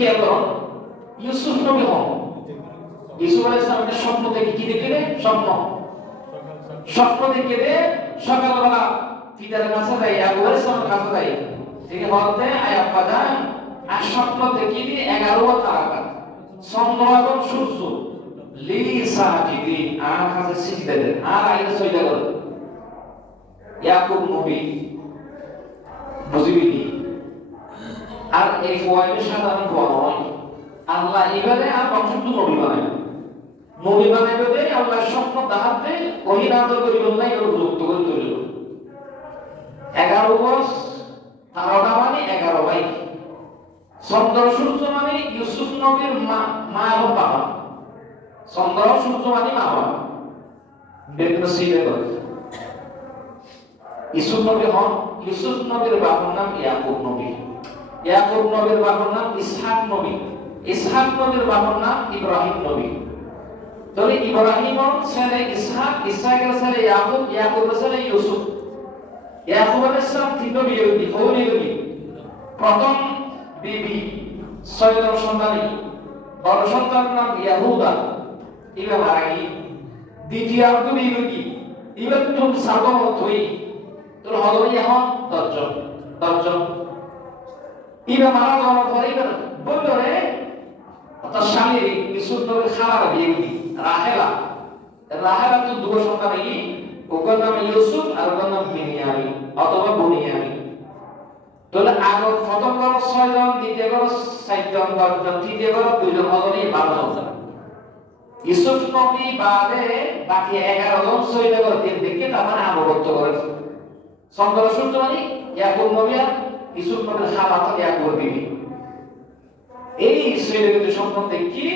কে করুন ইউসুফ নবী হন। ইউসুফ আলাইহিস সালামের স্বপ্ন দেখে কি দেখলেন? স্বপ্ন দেখে সকালবেলা পিতার কাছে যাই, আবু আলাইহিস সালামের কাছে যাই, তিনি বলতে আব্বা জান আর স্বপ্ন দেখি 11 তারাকাত চন্দ্র এবং সূর্য লি সাজিদি আমার কাছে সিজদা দেন আর আইলে সজদা করেন। ইয়াকুব নবী বুঝিবি আর এই ফোয়াইলের সাধারণ ফোয়া নয়। আল্লাহ এবারে আর বংশত নবী বানায়, নবী বানাইবে দে আল্লাহ স্বপ্ন দেখাতে ওহি নাজল করিব না, এর উপযুক্ত করে তুলিল। 11 বছর তারকা মানে 11 ভাই, চন্দ্র সূর্য মানে ইউসুফ নবীর মা এবং বাবা, চন্দ্র সূর্য মানে মা বাবা। বিভিন্ন সিলে করে ইউসুফ নবী হন। ইউসুফ নবীর বাবার নাম ইয়াকুব নবী, ইয়াকুব নবীর বাবার নাম ইসহাক নবী, ইসহাক নবীর বাবার নাম ইব্রাহিম নবী। তাহলে ইব্রাহিমের ছেলে ইসহাক, ইসহাকের ছেলে ইয়াকুব, ইয়াকুবের ছেলে ইউসুফ। ইয়াকুব আলাইহিস সালাম তিনটা বিয়ে হয়েছে। প্রথম বিবি 6 জন সন্তানী, বড় সন্তানের নাম ইয়াহুদা, ইবা মারা গেল। দ্বিতীয় আব্দু বিবি ইবা তুম সাবমত হই তোর হলো এখন 10 জন। ইবা মারা যাওয়ার পরে ইবা বলল রে তার স্বামী ইউসুফ নবীর খালার বিয়ে দিই রাহেলা। রাহেলা তো দুটো সন্তান, ওর নাম ইউসুফ আর ওর নাম বিনিয়ামিন অথবা বুনিয়ামিন। তাহলে আগর প্রথম বড় 6 জন, দ্বিতীয় বড় 7 জন, 10 জন, তৃতীয় বড় 2 জন, হলো 12 জন। ইউসুফ নবী বাদে বাকি 11 জন সৈন্য করতে দেখে তার মানে আনুগত্য করেছে। চন্দ্র সূর্য মানে ইয়াকুব নবী আর ইউসুফ নবীর খালা তো ইয়াকুব বিবি। এই সৈন্যদের সম্বন্ধে কি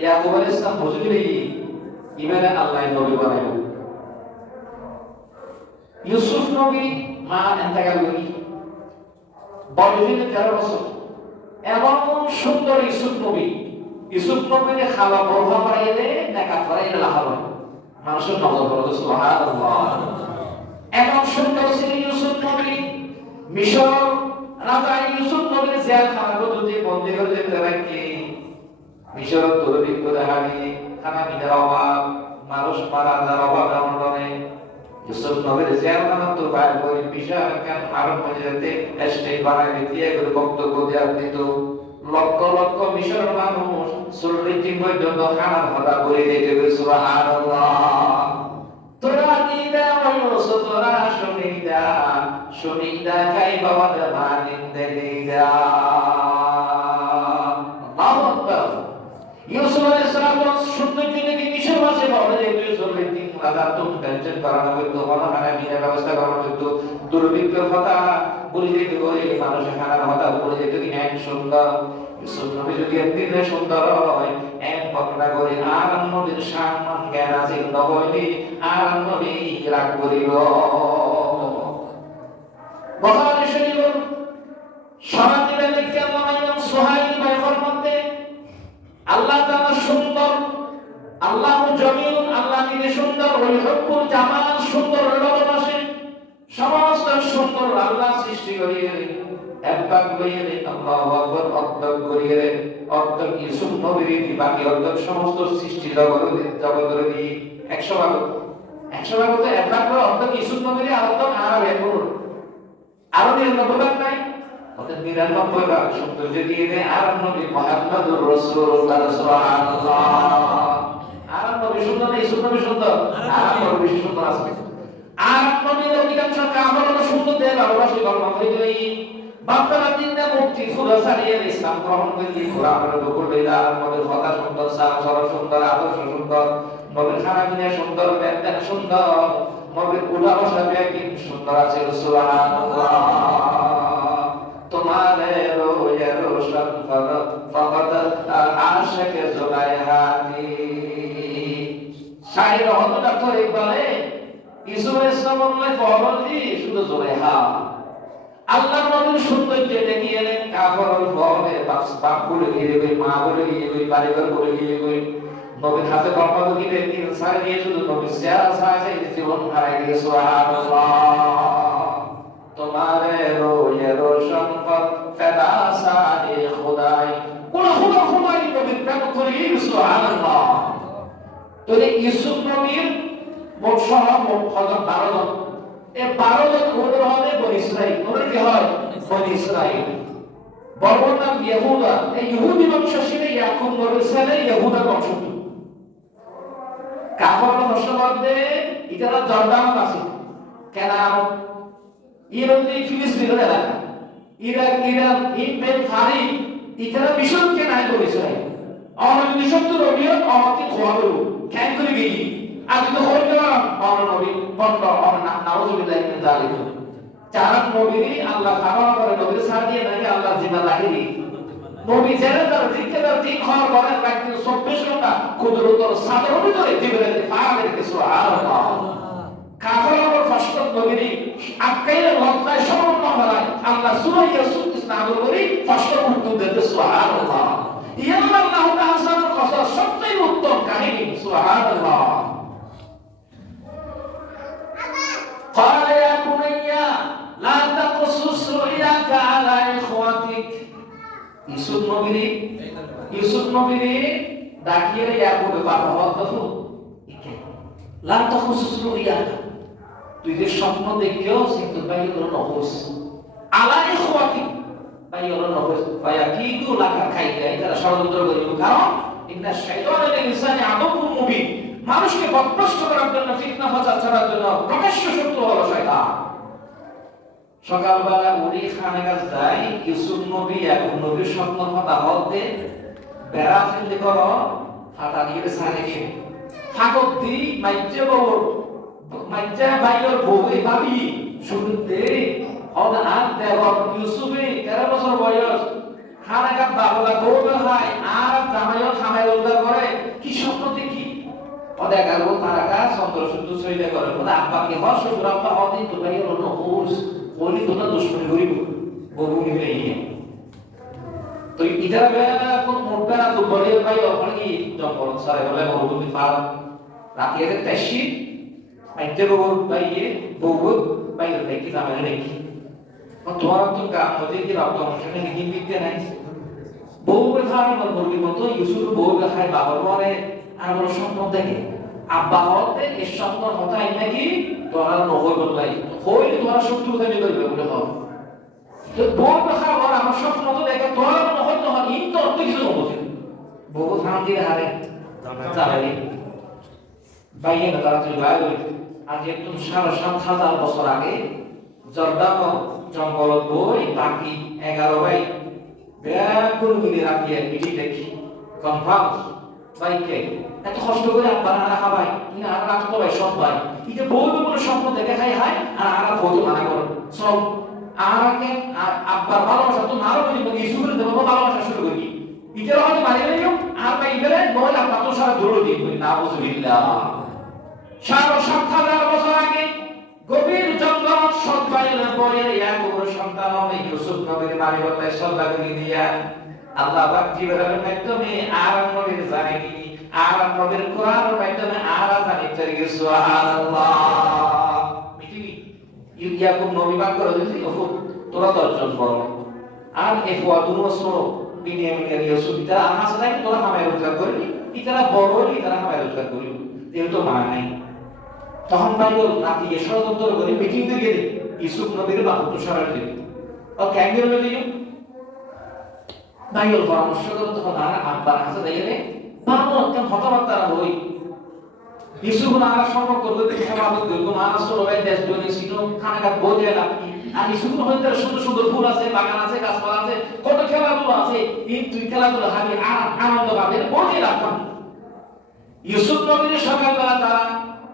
ইয়াকুব আলাইহিস সালাম বুঝলি ইবারে আল্লাহ নবী বানাইল। ইউসুফ নবী মা ইন্তেকাল করি বয়স 13 বছর। এমন সুন্দর ইউসুফ নবী, ইউসুফ নবীর খাওয়া বড় বাড়াইলে নেকা ফরাইলে লাহাব মানুষের নজর পড়ে। সুবহানাল্লাহ, এমন সুন্দর ছিল ইউসুফ নবী। মিশর রাজা ইউসুফ নবীর জেলখানার মধ্যে বন্দী করে যেতে রাখে। মিশরের দুর্ভিক্ষ দেখা দিয়ে খানা পিনার অভাব, মানুষ মারা যাওয়ার অভাব এমন ইউসুফ নবীর জেলখানা তো বাইর করে বিশাল কেন আরম্ভ হয়ে যেতে স্টেজ বানায় দিয়ে করে বক্তব্য দেওয়া দিত। লক্ষ লক্ষ মিশরের মানুষ 40 দিন পর্যন্ত খানার কথা বলে দিতে। সুবহানাল্লাহ, তোরা দিদা ইউসুফ তোরা শুনিদা কাই বাবা মানিন দেইদা। আল্লাহু আকবার। ইউসুফ আলাইহিস সালাম সুন্দর জন্য কি মিশর মাসে বলে যে 40 দিন রাজা তো টেনশন করানো হইতো, খানা পিনার ব্যবস্থা করানো হইতো, দুর্ভিক্ষের কথা বলে দিতে করে মানুষের খানার কথা বলে দিতে কি এক সুন্দর। ইউসুফ নবী যদি একদিন সুন্দর হয় এক ঘটনা করে আর নবীর সম্মান জ্ঞান আছে নবী আর নবী রাগ করিব। বুখারী শরীফ সরাতিলে লিখে মাইয়াম সুহাইল বাইফর মধ্যে আল্লাহ তাআলা সুন্দর, আল্লাহু জামিল, আল্লাহ নিজে সুন্দর, ওই হুব্বুল জামাল সুন্দর ভালোবাসে। সমস্ত সুন্দর আল্লাহ সৃষ্টি করিয়ে একবার করিয়ে আল্লাহু আকবার অর্ধক করিয়ে অর্ধক ইউসুফ নবীর বাকি অর্ধক সমস্ত সৃষ্টি জগতের দিয়ে 100 ভাগ তো একবার করে অর্ধক ইউসুফ নবীর অর্ধক আর একবার আরো 99 ভাগ নাই, অর্থাৎ 99 ভাগ সৌন্দর্য দিয়ে দেয় আর নবী মুহাম্মদুর রাসূলুল্লাহ সুবহানাল্লাহ। আর নবী সুন্দর না ইউসুফ নবী সুন্দর? আর নবী বেশি সুন্দর আছে। আর নবীর অধিকাংশ কামল সুন্দর দেয় ভালোবাসি কর্ম করে বাপ্তারা দিনে মুক্তি ফুলা ছাড়িয়ে ইসলাম গ্রহণ করে কোরআনের বকুলে আর নবীর কথা সুন্দর, সারা সুন্দর, আদর্শ সুন্দর, নবীর খানা পিনা সুন্দর, ব্যাখ্যা সুন্দর, নবীর উঠা বসা ব্যাকিং সুন্দর আছে। সুবহানাল্লাহ, তোমারে রোয়া রোশন ফকত আশিক জুলাইহাতি। শায়র হযরত আব্দুল ইকবালে ইউসুফ আলাইহিস সালামের ফরজি শুধু জুলাইহা আল্লাহ নবীর সৌন্দর্য দেখে এলেন কাফের ফলে বাপ বলে গিয়ে গই, মা বলে গিয়ে গই, বাড়িঘর বলে গিয়ে গই, নবীর হাতে বরকত দিলে তিন সাল দিয়ে শুধু নবীর চেহারা সাজে জীবন হারাই দিয়ে। সুবহানাল্লাহ, তোমারে রোয়ে রোশন ফত ফেদা সায়ে খুদাই। কোন নবীর সুবহানাল্লাহ। তাহলে ইউসুফ নবীর মোট সহ মোট 12 জন। এই 12 জন ওদের হবে বনি ইসরাইল। ওদের কি হয়? বনি ইসরাইল। বড় নাম ইহুদা। এই ইহুদি বংশ ছিল ইয়াকুব নবীর ছেলে ইহুদা বংশ। কাফর বংশ মধ্যে ইতারা জর্দান আছে। কেনান ইরানি ফিলিস্তিনের এলাকা। ইরান ইবনে ফারিদ ইতারা বিশ্বকে নাই করেছে। আমার বিশ্বত রবিও আমাকে খোয়ালো কেন করে গেলি আজ তো হল না আমার নবী বন্ধ আমার নাউজুবিল্লাহি মিন যালিক। চার নবীরই আল্লাহ খাবার করে নবীর সাথে দিয়ে নাকি আল্লাহ জিম্মা লাগিয়ে নবী জেনে তার দিকে তার দিক খাওয়ার পরে একদিন 24 ঘন্টা কুদরতর সাদর ভিতরে জিবরাইল ফাআলের সুবহানাল্লাহ। কাফেরদের ফাশত নবীরই আকাইলে লজ্জায় সমর্থন হারায় আল্লাহ সূরা ইউসুফ নাযিল করে ফাশত উত্তর দিতে সুবহানাল্লাহ। ইয়াল্লাহ তাআলার কসম সবচেয়ে উত্তম কাহিনী সুবহানাল্লাহ। قال يا بني لا تقصص رؤياك على اخوتك। ইউসুফ নবীরে ডাকিয়ে ইয়াকুবে বাবা হতো লা তাখসুস রুইয়াকা, তুই যে স্বপ্ন দেখেও কিন্তু বাইরে হলো নহস আলা ইখওয়াতি বাইরে হলো নহস ফায়াকিদু লাকা খাইদা। এটা ষড়যন্ত্র করিল, কারণ ইন্না শাইতানা লিল ইনসানি আদুউম মুবিন। মানুষকে পথভ্রষ্ট করার জন্য, ফিতনা ফাসাদ ছড়ার জন্য প্রকাশ্য শত্রু হলো শয়তান। সকালবেলা উনি খানাগাছ যায়, ইউসুফ নবী ইয়াকুব নবীর স্বপ্ন কথা হতে বেড়া ফেলতে করো ফাটা দিয়ে সারে গিয়ে ফাঁকত দি মাইজে বউর মাইজে ভাইয়ের বউ ভাবি শুনতে হদা হাত দেব ইউসুফে 13 বছর বয়স খানাগাছ বাবলা বউ হয় আর জামাইও খামাই রোজগার করে। কি স্বপ্ন দেখি ওদের গারো তারাকা চন্দ্র সূর্য সইদা করে ওদের আব্বাকে হস শ্বশুর আব্বা হদিন তো ভাইয়ের হলো হুস বলি তো না দুশ্মনী করিব বউ নিয়ে গিয়ে তো ইধার বেলা কোন মোটা তো বলে ভাই ওখানে কি জঙ্গল সারে বলে মরুভূমি পার রাতে এর তাশি মাইতে বউ ভাইয়ে বউ ভাইয়ের দেখি জামাই দেখি তোমার তো কাম হতে কি রাত অনুষ্ঠানে কি বিদ্যা নাই বউ ধারণ করবি মতো ইউসুফ বউ দেখায় বাবার পরে আর বড় স্বপ্ন দেখে আব্বা হতে এই স্বপ্ন হতাই নাকি তোরা নহই বদলাই হইলে তোরা শত্রু তৈরি করবে বলে হবে। তো বউ দেখা বল আমার স্বপ্ন তো দেখে তোরা নহই তো হয় ইন তো কিছু বুঝে বউ ধান দিয়ে হারে জানাই বাইয়ে না তারা তুই বাইরে আজ একদম 7,500 বছর আগে জর্দান জঙ্গল বই বাকি 11 ভাই ব্যাকুল মিলে রাখিয়ে মিটি দেখি কনফার্ম বাইকে এত কষ্ট করে আব্বা না খাবাই কিনা আর রাত তো ভাই সব ভাই এই যে বউ বলে স্বপ্ন দেখে খাই হয় আর আর বউ মানা করে সব আরাকে আব্বার ভালোবাসা তো নারো বলি বলি ইসুরে দেব ভালোবাসা শুরু করি এটা হয়তো মারি গেল আর ভাই গেলে বল আব্বা তো সারা ধরে দিয়ে বলি না বুঝবিল্লাহ 7,500 বছর আগে গভীর জঙ্গল সব বাইরে পড়ে ইয়াকুবের সন্তান হবে ইউসুফ নবীর বাড়ি বলে সল্লাগি দিয়া আল্লাহ পাক জিবরাইলের মাধ্যমে আরাম নবীর জানাই আরাম নবীর কোরআনের মাধ্যমে আরা জানি তৈরি সুবহানাল্লাহ। মিটি ইয়াকুব নবী পাক করে দিয়েছে তোরা 10 জন বড় আর এফওয়াদুন ওয়াসর বিনিয়ামিন ইউসুফ ইতারা আনাস নাই তোরা হামায় রোজগার করবি ইতারা বড় হলি ইতারা হামায় রোজগার করবি এর তো মানে নাই। তখন বাইবেল নাতি ষড়যন্ত্র করে মিটিং দিয়ে দিই ইউসুফ নবীর বাহুত্ব সরাই দিই ও ক্যাঙ্গের মধ্যে দিই বাইবেল পরামর্শ করে তখন আর আব্বার কাছে যাইলে ভালো একটা হতবাক তারা হই ইউসুফ নারা সম্পর্ক করতে সমাবেত করব নারা সবাই দেশ জন্য ছিল খানাঘাট বদলে লাগি আর ইউসুফ হইতে সুন্দর সুন্দর ফুল আছে বাগান আছে গাছপালা আছে কত খেলাধুলা আছে এই তুই খেলাধুলা হাবি আনন্দ পাবে বদলে রাখতাম। ইউসুফ নবীর সকালবেলা তারা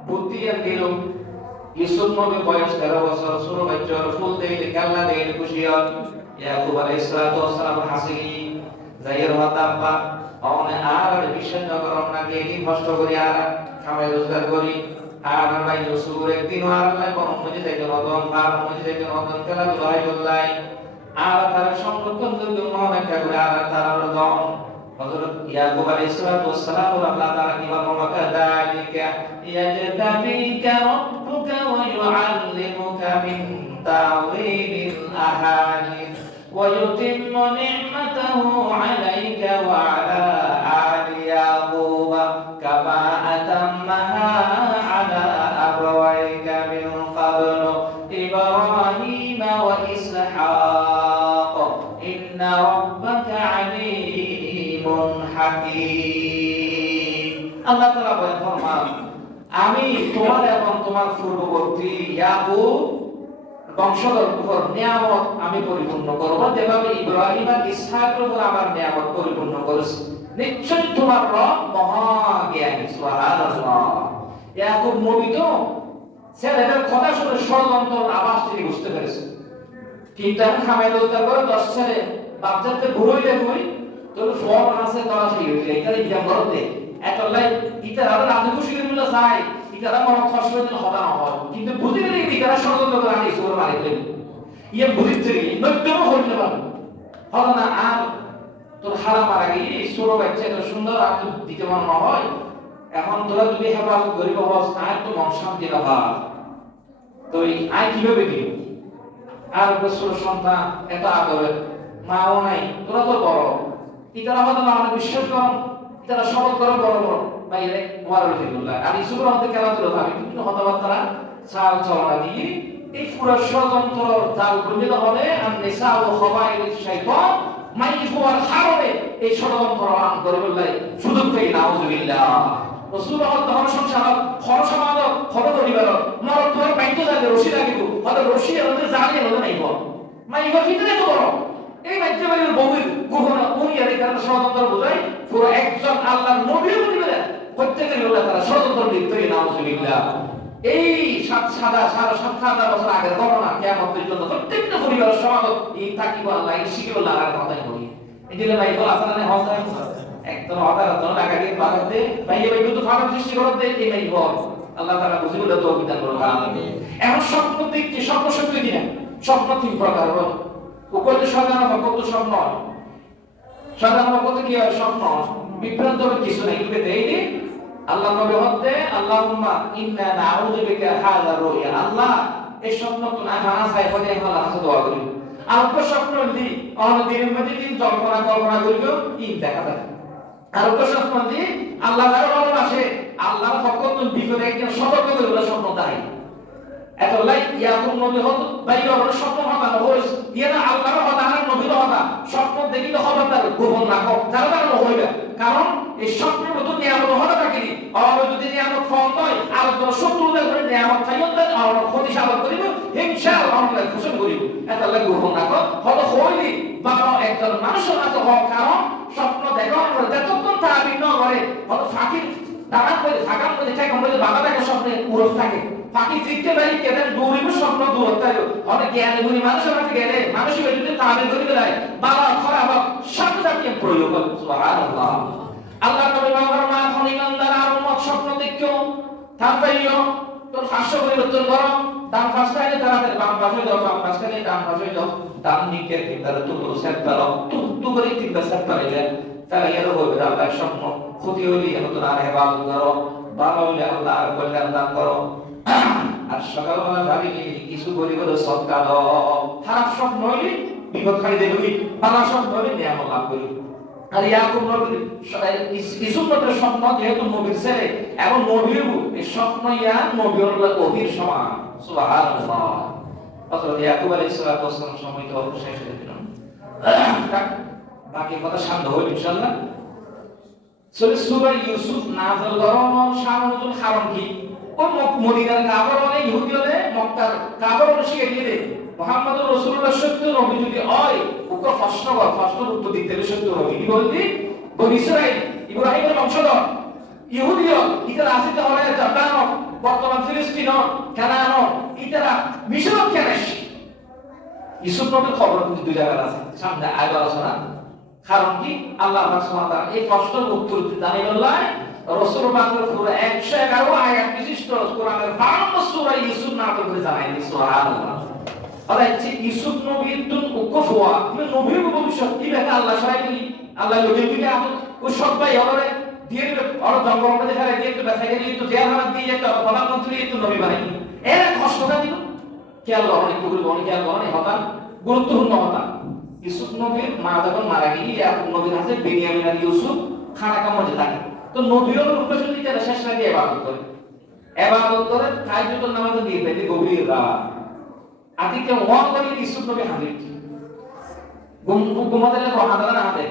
বুদ্ধি আর গেল ইউসুফ নবীর বয়স 13 বছর ছোট বাচ্চা ফুল দেইলে খেলনা দেইলে খুশি হয় ইয়াকুব আলাইহিস সালাতু ওয়াস সালাম হাসি যাইয়ের হতাব্বা অনে আর বিশ্বাস করন না কে দিন কষ্ট করি আর খামাই রোজগার করি আর ভাই ইউসুফ একদিন আর আল্লাহ কোন মজে যাইতে রদন পার মজে যাইতে রদন খেলা দুলাই বললাই আর তার সংরক্ষণ যোগ্য মনে করে আর তার রদন হযরত ইয়াকুব আলাইহিস সালাতু ওয়াস সালাম আল্লাহ তাআলা কি বলেন ওয়াকাযালিকা ইয়াজতাবিকা রাব্বুকা ওয়া ইউআল্লিমুকা মিন তাওয়িলিল আহাদিস ওয়া ইউতিম্মু নি'মাতাহু আলাইকা ওয়া আলা আলি আলিমুন হাকীম। আল্লাহ তাআলা বলেন ফরমান, আমি তোমার এবং তোমার পূর্ববর্তী ইয়াকুব বংশধর উপর নিয়ামত আমি পরিপূর্ণ করব, যেভাবে ইব্রাহিম আর ইসহাকের উপর আমার নিয়ামত পরিপূর্ণ করেছি। নিশ্চয়ই তোমার রব মহাজ্ঞানী। সুবহানাল্লাহ। ইয়াকুব নবী তো ছেলেদের কথা শুনে ষড়যন্ত্র আভাস তিনি বুঝতে পেরেছেন। কিন্তু এখন খামাই রোজগার করে 10 ছেলে বাচ্চাতে বুড়োই দেখুই তবে ফল আছে তারা সেই হয়েছে এটার এক্সাম করতে এত লাই ইতার আবার রাতে খুশি করে চাই ইতারা মনে কষ্ট হতে হবে না হয়, কিন্তু বুঝি গেলে ইতারা ষড়যন্ত্র করে আনি সুর মারি দিলেন ইয়ে বুঝিতে গিয়ে নৈত্যম হইতে পারে হবে না। আর তোর হারা মারা গিয়ে ছোট বাচ্চা এত সুন্দর আর দিতে মনে না হয়, এখন তোরা যদি হেফাজত করিব হস আয় তো মন শান্তি রাখা তো আয় কিভাবে দিল আর ছোট সন্তান এত আদরের মাও নাই, তোরা তো বড় ইতারা হয়তো আমাদের বিশ্বাস করুন ইতারা শপথ করে বড় বড় বাইরে ওয়ারুল ফিরুল্লাহ আর ইসুর মধ্যে খেলাধুলো ভাবি কিন্তু হতবাদ তারা চাল চলনা দিয়ে এই পুরো ষড়যন্ত্র জাল বুঝিতে হবে। আর নেশা ও খবাইল শাইতান মাইফুয়ার হারবে এই ষড়যন্ত্র আন করে বললে সুযোগ পেয়ে নাউজুবিল্লাহ। রাসূলুল্লাহ তখন সংসার খরচ সমাজ খবর পরিবার মরদ ধরে বাইতে যাবে রশি লাগিব হয়তো রশি আমাদের জালিয়ে হলো নাইব মাইবা ফিতরে তো বড় এই বাচ্চাবাড়ির বউয়ের গহনা উনিয়ার এই কারণে ষড়যন্ত্র বোঝায় পুরো একজন আল্লাহর নবীর পরিবারে প্রত্যেকের হলো তারা ষড়যন্ত্র লিপ্ত নাউজুবিল্লাহ। এই সাদা 7,500 বছর আগের ঘটনা কিয়ামতের জন্য প্রত্যেকটা পরিবারের সমাজ এই তাকিব আল্লাহ এই শিখে আল্লাহর কথাই বলি এই যে ভাই বল আসলে হসাই একদম অদারত লাগা দিয়ে পারতে ভাই তো ফারাক সৃষ্টি করতে এই নাই বল আল্লাহ তাআলা বুঝিবলে তো বিধান করুন আমিন। এখন স্বপ্ন দেখতে স্বপ্ন সত্যি কিনা স্বপ্ন তিন প্রকার হল উপরে সাধারণ ভগত স্বপ্ন সাধারণ ভগত কি হয় স্বপ্ন বিভ্রান্ত কিছু নাই কিন্তু এই যে আল্লাহ নবী হতে আল্লাহুম্মা ইন্না নাউযু বিকা হাযা রুয়া আল্লাহ এই স্বপ্ন তো না খানা চাই বলে আল্লাহ কাছে দোয়া করি আর উপর স্বপ্ন দি আমাদের দিনের মধ্যে দিন কল্পনা করিব তিন দেখা যায় আর উপর স্বপ্ন দি আল্লাহ তার ভালোবাসে আল্লাহর পক্ষ থেকে বিপদে একজন সতর্ক করে বলে স্বপ্ন তাই এত লাই ইয়াকুব নবী হতো বাইরে ওর স্বপ্ন হতানো হইছে ইয়া আল্লাহর কথা আর নবীর কথা স্বপ্ন দেখিলে খবরদার গোপন রাখো যারা তারা হইবে কারণ এই স্বপ্নের মতো নিয়ামত হতে থাকেনি আর যদি নিয়ামত ফল হয় আর তোর শত্রুদের করে নিয়ামত চাইও তাই আর ক্ষতি সাধন করিব হিংসা অহংকার ঘোষণা করিব এত লাই গোপন রাখো হলো হইলি বাবা একজন মানুষের মতো হওয়ার কারণ স্বপ্ন দেখো আমরা যতক্ষণ তা ভিন্ন করে হলো ফাঁকির দাঁড়ান করে ফাঁকার মধ্যে থাকে আমাদের বাবা দেখে স্বপ্নে উড়স থাকে ফাঁকি জিততে পারি কেন দৌড়িব স্বপ্ন দূর থাকে অনেক জ্ঞানী গুণী মানুষের কাছে গেলে মানুষের যদি তাদের করে দেয় বাবা খারাপ সাথে সাথে প্রয়োগ করে সুবহানাল্লাহ। আল্লাহ নবী বাবার মা এখন ইমানদার আর উম্মত স্বপ্ন দেখিও থাকবাইও তোর ফাঁসো পরিবর্তন করো ডান ফাঁসটা এনে তাড়াতাড়ি বাম পাশে যাও বাম পাশটা এনে ডান পাশে যাও ডান দিকে তিনবার তো সেট করো তু করে তিনবার সেট করাইলে তাহলে এর হবে আল্লাহ স্বপ্ন ক্ষতি হইলে নতুন আর ইবাদত করো ভালো হইলে আল্লাহ আর কল্যাণ দান করো আর সকালবেলা ভাবি কিছু গরিব সদকা দাও খারাপ স্বপ্ন হইলে বিপদ খাই দেবি ভালো স্বপ্ন হইলে নিয়ামত লাভ করি। আর ইয়াকুব নবীর ইসুফ নবীর স্বপ্ন যেহেতু নবীর ছেলে এবং নবীর এই স্বপ্ন ইয়া নবীর ওহির সমান সুবহানাল্লাহ। হযরত ইয়াকুব আলাইহিস সালাম সময় তো শেষ হয়ে গেল বাকি কথা সামনে হবে ইনশাআল্লাহ। সূরা ইউসুফ নাযিল করার শানুল হারাম কি ও মদিনার কাফেররা ইহুদিরা মক্কার কাফেররা শিখে দিয়ে মুহাম্মদুর রাসূলুল্লাহ সত্য নবী যদি হয় ওকে প্রশ্ন উত্তর দিতে সত্য নবী কি বলতি বনি ইসরাইল ইব্রাহিমের বংশধর ইহুদিও ইতারা আসিতে হলে জর্দান বর্তমান ফিলিস্তিন কানান ইতারা মিশর কেনেশ ইউসুফ নবীর খবর কিন্তু দুই জায়গায় আছে সামনে আগে আলোচনা। কারণ কি আল্লাহ সুবহানাহু ওয়া তাআলা এই প্রশ্নের উত্তর দিতে জানিয়ে রাসূল পাকের পুরো 111 আয়াত বিশিষ্ট কোরআনের 52 সূরা ইউসুফ নাযিল করে জানাইনি সুবহানাল্লাহ। আর এই ইউসুফ নবীর দুন উকফওয়া মানে নবীর ভবিষ্যৎ কি ব্যাপার আল্লাহ সাইলি আল্লাহ লোকের দিকে ও সবাই ওরে দিয়ে দিবে আর জঙ্গলের মধ্যে ফেলে দিয়ে তো বেঁচে গেলে তো জেল হাত দিয়ে যেত প্রধানমন্ত্রী তো নবী বাহিনী এর কষ্টটা দিল খেয়াল করো একটু করে বনি খেয়াল করো হতা গুরুত্বপূর্ণ হতা ইউসুফ নবীর মা যখন মারা গেলি ইয়াকুব নবীর কাছে বেনিয়ামিন আর ইউসুফ খানা কামড়ে থাকে তো নবীর রূপে যদি তারা শেষ রাতে ইবাদত করে তাহাজ্জুদ নামাজ দিয়ে দেয় গভীর রাত আতিকে ওয়ান করে ইউসুফ নবী হাজির ঘুমাতে লাগলো হাজার না হাতে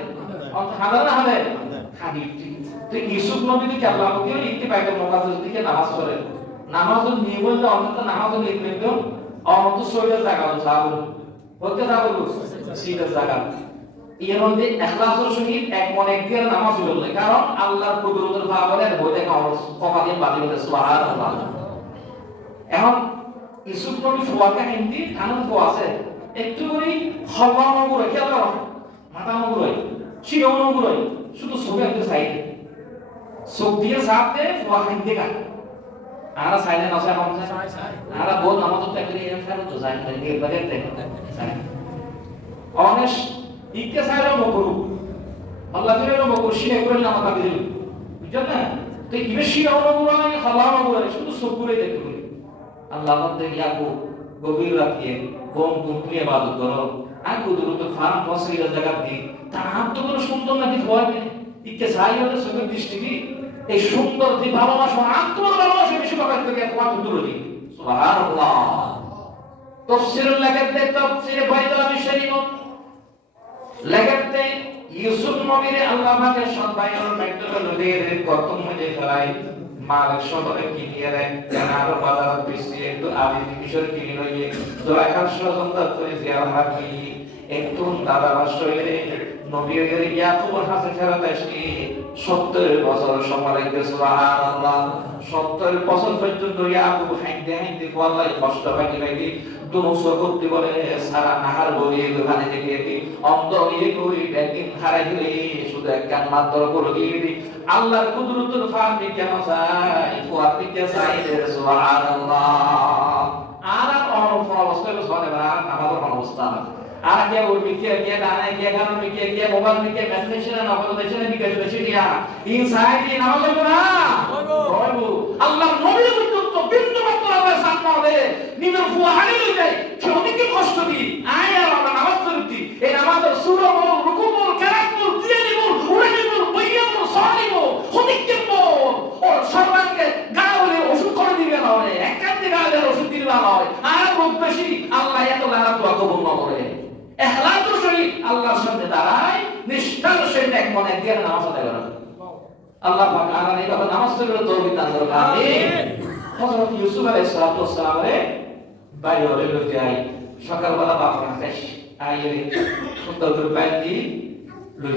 তো ইউসুফ নবী দিকে আল্লাহকে লিখতে পাইতো মুকাদ্দাস দিকে নামাজ পড়ে নামাজ নিয়ে বললে অন্তত নামাজ লিখবে তো অন্ত সইলে জায়গা যাবো হতে যাবো সিটা জায়গা এর মধ্যে ইখলাসের সহিত এক মনে দিয়ে নামাজ পড়লে কারণ আল্লাহর কুদরতের ভাবলে বই থেকে কমা দিয়ে বাদি বলে সুবহানাল্লাহ। এখন ইউসুফ নবী ফুয়াকে হিন্দি কানুন ফুয়া আছে একটু করে হল্লা নগুলো খেয়াল করো মাথা নগুলো শিরো নগুলো শুধু চোখে একটু সাইডে চোখ দিয়ে চাপ দে ফুয়া হিন্দি কাট আরা সাইডে নসে কমছে আরা বল নামাজ তো একদিন এর ফেরত তো যায় না নিয়ে বাজার থেকে অনেশ ইকে সাইডে নগরু আল্লাহ ফিরে নগরু শিরে করে নামাজ আগে দিল বুঝছেন না তো ইবে শিরো নগুলো হল্লা নগুলো শুধু চোখ করে দেখতে আল্লাহ বলতে ইয়াকুব গভীর রাতে বোম তুমি ইবাদত করো আর কুদরত ফারাম ফসিল জায়গা দি তার তো কোনো সুন্দর নাকি ভয় নেই ইকে চাই হলে সবের দৃষ্টি কি এই সুন্দর যে ভালোবাসা আত্মার ভালোবাসা বেশি প্রকাশ করে তোমার তুলে দি সুবহানাল্লাহ। তাফসীরুল লাগাতে তাফসীরে বাইতুল শরীফ লাগাতে ইউসুফ নবীর আল্লাহ পাকের সন্তানের মৃত্যুর নদীর কর্তম হয়ে ফেলাই মালিক সদরে কিনিয়ে দেয় আরো বাজার বেশি একটু আদি কিশোর কিনে লইয়ে জোড়াকার স্বজনদার করে জিয়ার হাকি একটু দাদা বাসরে নবী এর ইয়াকুব হাসে ফেরত আসি 70 বছর সময় লাগবে সুবহানাল্লাহ 70 বছর পর্যন্ত ইয়াকুব হাইতে হাইতে আল্লাহ কষ্ট পাইতে লাগি দুনসো করতে বলে সারা নাহার বলিয়ে দোকানে দেখে দি অন্ধ হয়ে কই ব্যাংকিং হারাই দিলে শুধু এক কান মাত্র করে দিয়ে দি আল্লাহর কুদরতের ফাঁকে কেন চাই ফুয়াতে কে চাই সুবহানাল্লাহ। আর অবস্থায় সনে আর আমাদের অবস্থা আর কে ওই মিকে কে গানে কে গানে মিকে কে মোবাইল মিকে মেসেজ না নগদ দেশে বিকাশ বেশি দিয়া ইনসাইডি নাও লাগবে না বলবো আল্লাহর নবীর তো বিন্দু মাত্র আল্লাহ সামনে হবে নিজের ফুয়া হারিয়ে যায় কেউকে কষ্ট দি আয় আর আমরা নামাজ পড়ি এই নামাজের সূরা বল রুকু বল কেরাত বল তিয়ানি বল উড়ানি বল বইয়া বল সালি বল হদিকে বল ও সর্বাঙ্গে গাওলে ওষুধ করে দিবে না ওরে এক কান্দে গাওলে ওষুধ দিবে না হয় আর রোগ বেশি আল্লাহ এত লাগা দোয়া কবুল না করে ইখলাসের সহিত আল্লাহর সামনে দাঁড়ায় নিষ্ঠার সহিত এক মনে দিয়ে নামাজ আদায় করা আল্লাহ পাক আর এই কথা নামাজ পড়লে তৌফিক দান করুন আমিন। হযরত ইউসুফ আলাইহিস সালাম রে বাইরে হলে লই যাই সকালবেলা বাপের কাছে আইয়ে সুন্দর করে বাইরে লই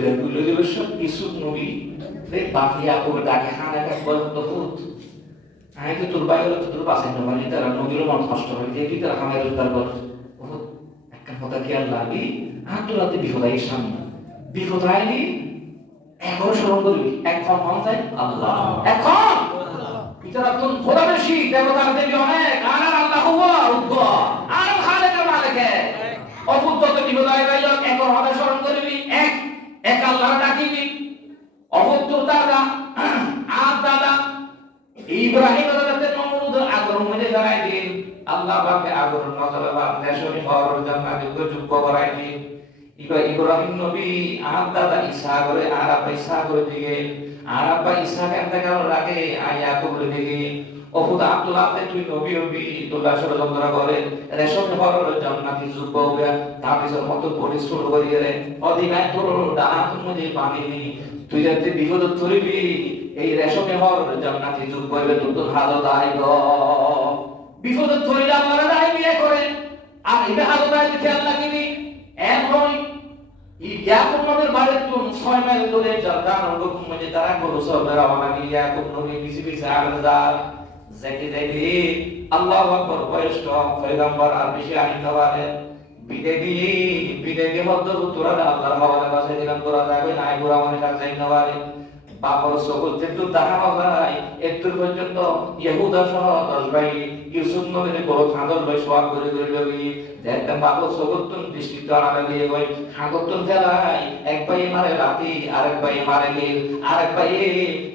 যাই সব ইউসুফ নবী রে বাপি ইয়াকুব ডাকে হানা কাজ বল তো ফুট আই তো তোর বাইরে তো তোর পাশে না মানে তারা নবীর মন কষ্ট হয় যে কি তারা হামায় রোজগার কর একটা কথা কি আর লাগি আত্মরাতে বিপদ আই সামনে বিপদ আইলি এখন স্মরণ করবি এখন মন চাই আল্লাহ এখন ইতারা তুম খোদা বেশি দেবতার দেবী অনেক আর আল্লাহ হুয়া উদ্দা আর খালেক মালিক অবুদ্ধ তো বিপদ আইল এখন হবে স্মরণ করবি এক আল্লাহ ডাকিবি অবুদ্ধ দাদা আর দাদা ইব্রাহিম দাদাতে নমরুদ আগর মনে করাই দিন আল্লাহ পাকে আগর নজরে বাদ দেশনি হওয়ার জান্নাতে যোগ্য করাই দিন ইব্রাহিম নবী আর দাদা ঈসা করে আর আব্বা ঈসা করে দিকে আর আব্বা ঈসা কেমনে গেল লাগে ইয়াকুব দিকে ওহুদ আব্দুল্লাহ তুই নবী হবি তোলা ষড়যন্ত্র করে রেশম হওয়ার জান্নাতি যোগ্য হবে তাবিজের মতো পরিশ্রম করিয়ে রে অধিকায় তোর ডানা তুমি পানি নি তুই যাতে বিপদ ধরিবি এই রেশমে হওয়ার জান্নাতি যোগ্য হবে তোর তো ভালো দাইব বিপদ ধরিলে আল্লাহর দাই বিয়ে করে আর এই ভালো দাই দেখে আল্লাহ কিনি এখন ইয়াকুব নবীর বাড়ির তো 6 মাইল দূরে জর্দান নগর মধ্যে তারা গরু সব রওনা দিয়ে ইয়াকুব নবী পিছে আলাদা যাইতে আল্লাহু আকবার বয়স্ক পয়গম্বর আর বেশি আইনওয়ালে বিদে মধ্য তোরা আল্লাহর হওয়ালে বাসে দিলাম তোরা যাবে না গোরা মনে কাজ আইনওয়ালে বাপর সকল যেটু দাঁড়ানো যায় একটু পর্যন্ত ইহুদা সহ 10 ভাই ইউসুফ নবীর বড় খাদর ভাই সওয়াল করে লগি দেখতে বাপর সকল তুন দৃষ্টিতে আনা লাগিয়ে কই খাদর ফেলাই এক ভাই মারে রাতি আরেক ভাই মারে দিন আরেক ভাই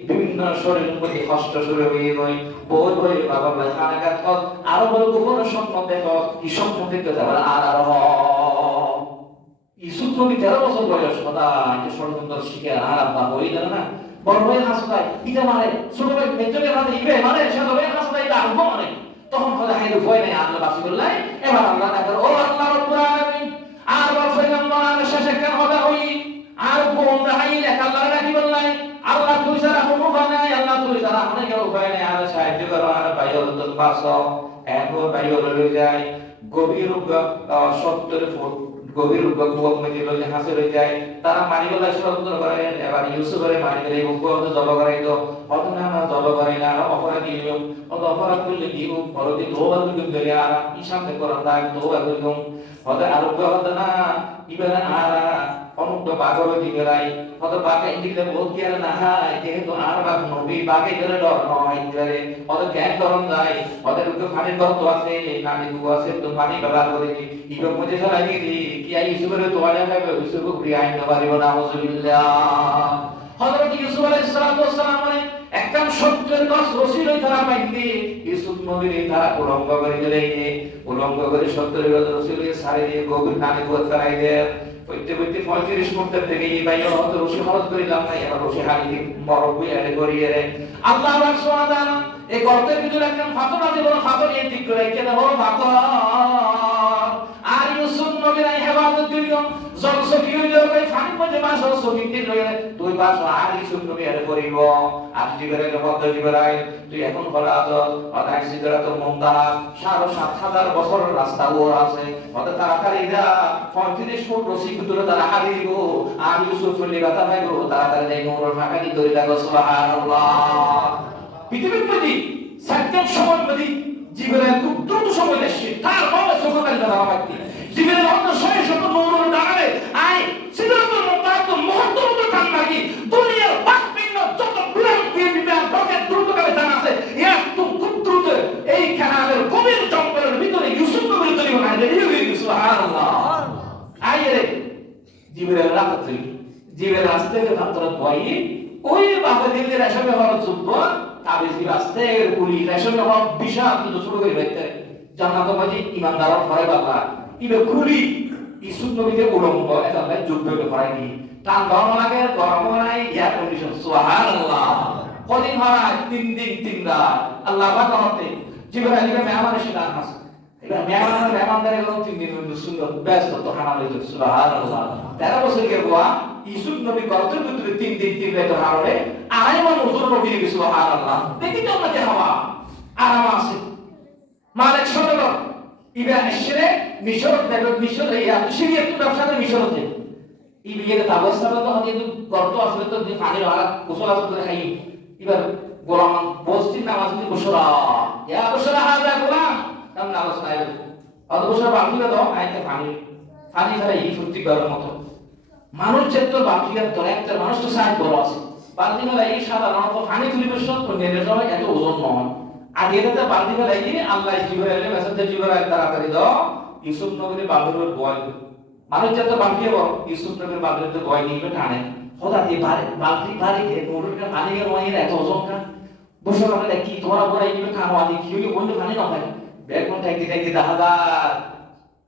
বিভিন্ন শরীর মধ্যে কষ্ট শুরু হয়ে গই বই বই বাবা ভাই খানাকাত কর আরো বড় গোপন স্বপ্ন দেখো কি স্বপ্ন দেখতে যাবে আর ইউসুফ নবী 13 বছর বয়স কথা যে ষড়যন্ত্র শিখে আর আব্বা হই গেল না বড় ভাই হাসপাতাল ইটা মারে ছোট ভাই মেজকে হাতে ইবে মারে ছোট ভাই হাসপাতাল ইটা আরম্ভ মানে তখন কথা হাইলো ভয় নাই আল্লাহ বাসি বললাই এবার আল্লাহ তাআলা ও আল্লাহ রব্বুল আলামিন আর বলছিলাম শেষে কেন হবে হই আর কোন রাহাই লেখা আল্লাহ রাখি বললাই আল্লাহ তুই সারা পাঁচ এখন বাড়ি হলে যায় গভীর 70 ফুট গভীর কুয়া মধ্যে লইলে হাসে রয়ে যায় তারা মারিগলা ষড়যন্ত্র করে এবার ইউসুফের মারিগলা এবং কুয়াতে জল করাই তো অত না জল করাই না অপরাধী নিয়ম অত অপরাধ করলে কি পরবর্তী তোবা দুজন ধরে আর ইসামে করার দাগ তোবা করলাম হতে আরোগ্য হতে না ইবেলা আর অনুগ্ধ পাগল দিবেলাই হতে বাকে দিলে বহুত কি আর না হয় যেহেতু আর বাক নবী বাকে গেলে ডর নয় ধরে হতে জ্ঞান করন যায় হতে লোকে পানির গর্ত আছে নানি গু আছে তো পানি ব্যবহার করে ইবে মধ্যে ফেলাই দিই কি আই ইউসুফের তোয়ালে হবে ইউসুফ ঘুরে আইন না পারিব না আউযুবিল্লাহ হযরত ইউসুফ আলাইহিস সালাতু ওয়াস সালাম মানে একদম সত্যের গাছ রসি লই তারা পাইতে ইউসুফ নবীর তারা উলঙ্গ করে দিলে উলঙ্গ করে সত্যের গাছ রসি লই সারে দিয়ে গভীর নানি গো করাই দেয় কইতে কইতে 35 মিনিট থেকে এই ভাই হয়তো রশি খরচ করিলাম না এবার রশি হারিয়ে মরবই এড়ে করিয়ে রে আল্লাহ সুবহানাহু ওয়া তাআলা এই গর্তের ভিতরে একদম ফাতর আছে বড় ফাতর এই ঠিক করে রেখে দাও ফাতর আর ইউসুফ নবীর হেফাজত দিল জলসকি হইল ভাই ফানি মধ্যে মাছ সকি দিন রইলে তুই পাস আর ইউসুফ নবী এর করিব আর দিবের পদ্ধতি দিবেরাই তুই এখন বলা আজ অনেক সিদরা তো মন্দা ৭,৫০০ বছর রাস্তা ওর আছে ওদের তাড়াতাড়ি যা ৩৫ ফুট রশি ভিতরে তারা হারিয়ে দিব আর ইউসুফ নবী কথা পাইব তাড়াতাড়ি যাই নোর ফাঁকা দি ধরে লাগো সুবহানাল্লাহ পৃথিবীর প্রতি সাতম সময় প্রতি জীবনের খুব দ্রুত সময় আসছে তার মনে সকল দ্বারা আমাকে জীবনের অন্য সময় শত নূরের ডালে আই সিদরাতুল মুনতাহা মুহূর্তের টান লাগি দুনিয়ার বাকপিণ্ড যত বিরাট বিরাট রকেট দ্রুতগামী টান আছে এত খুব দ্রুত এই কানালের গভীর জঙ্গলের ভিতরে ইউসুফ নবীর তৈরি বানায় রেডি হয়ে গেছে সুবহানাল্লাহ আইরে জীবনের রাতে জীবনের রাস্তে ভাতর বই ওই বাবা দিলে রেশমে হওয়ার যুদ্ধ তাবিজি রাস্তে পুরি রেশমে হওয়ার বিশাল কিন্তু শুরু করে বাইতে জান্নাত মাঝে ইমানদার হয় বাবা ইবে খুলি ইসুফ নবীকে উলঙ্গ এটা ভাই যুদ্ধ করে নি টান গরম লাগে গরম নাই এয়ার কন্ডিশন সুবহানাল্লাহ কদিন হয় 3 দিন 3 রাত আল্লাহ পাক আমাকে জিবরাইল মেহমান এসে দান আছে এবার মেহমানদারে গরম 3 দিন সুন্দর ব্যস্ত তো হানালে সুবহানাল্লাহ 13 বছরের বুয়া ইসুফ নবী গর্তের ভিতরে 3 দিন 3 রাত হারালে আড়াইমান হুজুর নবী সুবহানাল্লাহ দেখি তো আমাদের হাওয়া আরাম আছে মালিক শোনো ইবে আসলে মিশর দেখো মিশর এই সিরিয়া তো ব্যবসাতে মিশর হচ্ছে ইবে তাবস্তা তো হতে গর্ত আসলে তো যে পানির হারা গোসল আসলে করে খাই এবার গোলাম বস্তির নামাজ দিয়ে বসরা ইয়া বসরা হাজা গোলাম কাম নামাজ নাই অত বসরা বাকিরা দাও আইতে পানি পানি ছাড়া এই ফুর্তি করার মতো মানুষ যেত বাকিরা তো একটা মানুষ তো সাইজ বড় আছে বালতি মেলা এই সাধারণত পানি তুলি বসন তো নেড়ে যাওয়া এত ওজন নয় আর এটাতে বালতি মেলা এই আল্লাহ জিবরাইল মেসেঞ্জার জিবরাইল তাড়াতাড়ি দাও ইউসুফ নবীর বাদরের বয় মানুষ যেত বাকিয়ে বড় ইউসুফ নবীর বাদরের বয় নিয়ে টানে হঠাৎ এই বালতি ভারী মোটরটা পানি এর ওয়াইয়ের এত ওজন কা বসে বলে কি তোমরা বড় এই কানো আদি কি হইলো বললে পানি না হয় ব্যাগমন টাইতে দাহাদার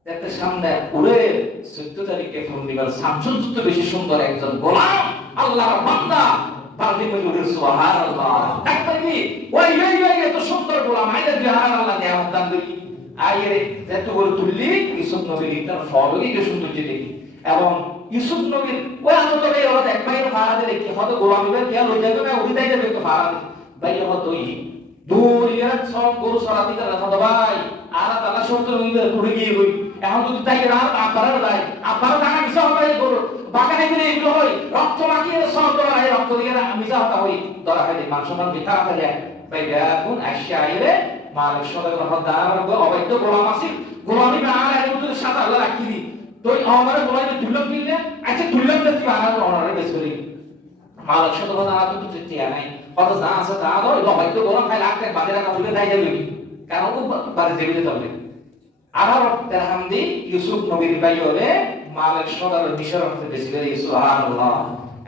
এত সামনে উড়ে 14 তারিখে ফোন দিবার শামসুল যুদ্ধ বেশি সুন্দর একজন গোলাম আল্লাহর বান্দা বালতি মজুরের সুবহানাল্লাহ ডাক্তার কি ওই এত সুন্দর গোলাম আইলে বিহার আল্লাহ নিয়ামত দান করি আইরে এত বড় তুললি ইউসুফ নবীর তার সবই যে সৌন্দর্য দেখি এবং ইউসুফ নবীর ওই আনন্দে ওরা এক ভাইয়ের ভাড়া দিলে কি হয়তো গোলামের খেয়াল হয়ে যাবে না উঠে যাবে তো ভাড়া ভাই হয়তো দুনিয়ার সব গরু সরাতি তারা হতো ভাই আর তারা সুন্দর হইবে ঘুরে গিয়ে হই এখন যদি তাই রাত আপার ভাই আপার টাকা মিশা হবে গরু বাগানে গেলে এগুলো হয় রক্ত মাখিয়ে সব ধরা হয় রক্ত দিয়ে মিশা হতা হই ধরা হয় মান সম্মান বিতা থাকে ভাই বেগুন আশা আইলে মালিক সদর হদার অবৈধ গোলাম আছে গোলামি না আর এর মধ্যে সাদা আল্লাহ রাখি দি তো আমার গোলামি তুললাম কিনলে আচ্ছা তুললাম না তুই আর অনারে বেশ করি মালিক সদর হদার তো টিয়া নাই কত যা আছে তা দাও অবৈধ গোলাম খাই লাখ টাকা বাজে রাখা উঠে দেয় যাবে কারণ ও বাড়ি দেবে তবে আবার তেরহামদি ইউসুফ নবীর ভাই হলে মালিক সদর মিশর হতে বেশি করে সুবহানাল্লাহ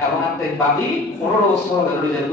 এবং একটা বাদি 15 বছর ধরে যাই